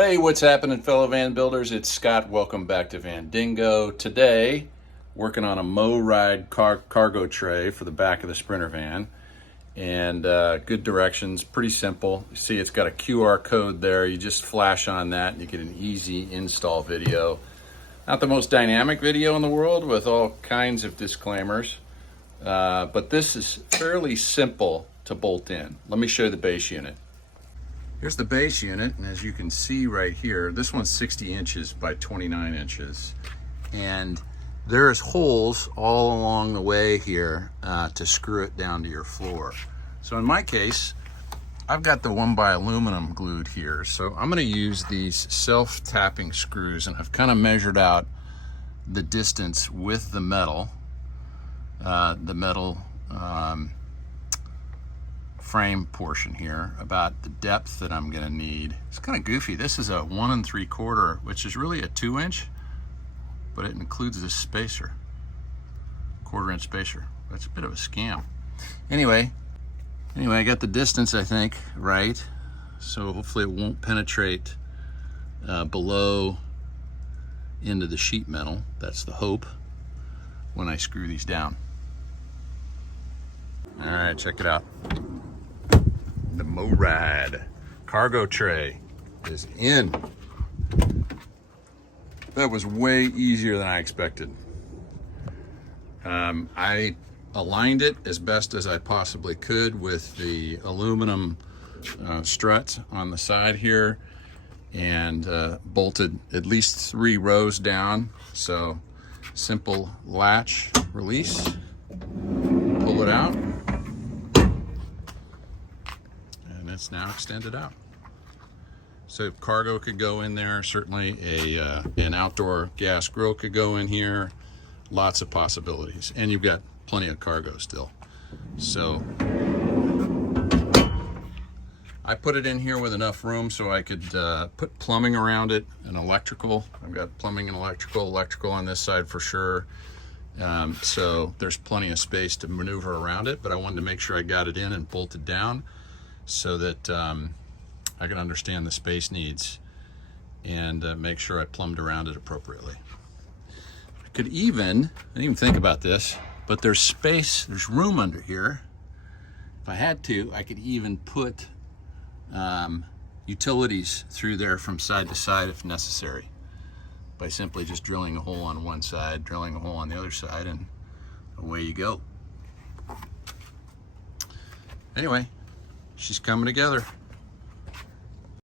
Hey, what's happening, fellow van builders? It's Scott. Welcome back to Van Dingo. Today, working on a MORryde cargo tray for the back of the Sprinter van. And good directions, pretty simple. You see it's got a QR code there. You just flash on that and you get an easy install video. Not the most dynamic video in the world with all kinds of disclaimers, but this is fairly simple to bolt in. Let me show you the base unit. Here's the base unit, and as you can see right here, this one's 60 inches by 29 inches. And there's holes all along the way here to screw it down to your floor. So in my case, I've got the 1x aluminum glued here. So I'm gonna use these self-tapping screws, and I've kind of measured out the distance with the metal, frame portion here, about the depth that I'm gonna need. It's kind of goofy. This is a 1 3/4, which is really a 2-inch, but it includes this spacer, 1/4-inch spacer. That's a bit of a scam. Anyway, I got the distance, I think, right. So hopefully it won't penetrate below into the sheet metal. That's the hope when I screw these down. All right, check it out. The MORryde cargo tray is in. That was way easier than I expected. I aligned it as best as I possibly could with the aluminum strut on the side here, and bolted at least 3 rows down. So simple latch release, pull it out, it's now extended out. So cargo could go in there, certainly an outdoor gas grill could go in here, lots of possibilities. And you've got plenty of cargo still. So I put it in here with enough room so I could put plumbing around it and electrical. I've got plumbing and electrical on this side for sure. So there's plenty of space to maneuver around it, but I wanted to make sure I got it in and bolted down so that I can understand the space needs and make sure I plumbed around it appropriately. I could even, I didn't even think about this, but there's space, there's room under here. If I had to, I could even put utilities through there from side to side if necessary, by simply just drilling a hole on one side, drilling a hole on the other side, and away you go. Anyway, she's coming together.